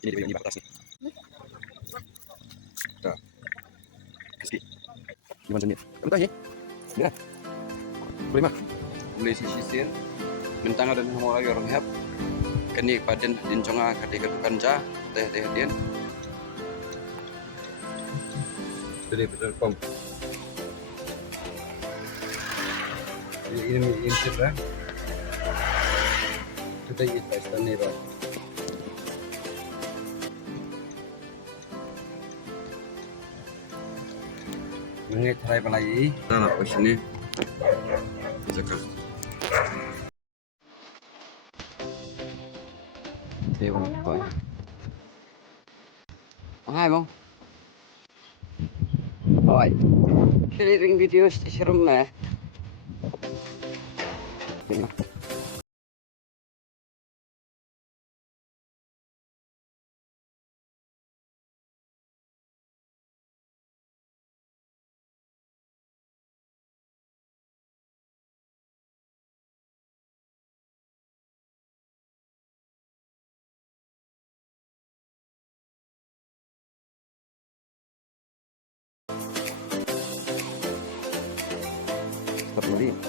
Ini batas nih. Tuh, crispy. Gimana sendiri? Kamu tahu ya? Ya. Boleh mah. Boleh sisir. Bentang ada nomor lagi orang hab. Kani paden din conga ketika kanca teh din. Jadi betul pom. Ini insir lah. Kita kita istana ba. Mengenai cara pelagi. Nah, pas ini. Cakap. Dewan boy. Hai bang. Oi. Sharing video serem lah. Stop dulu.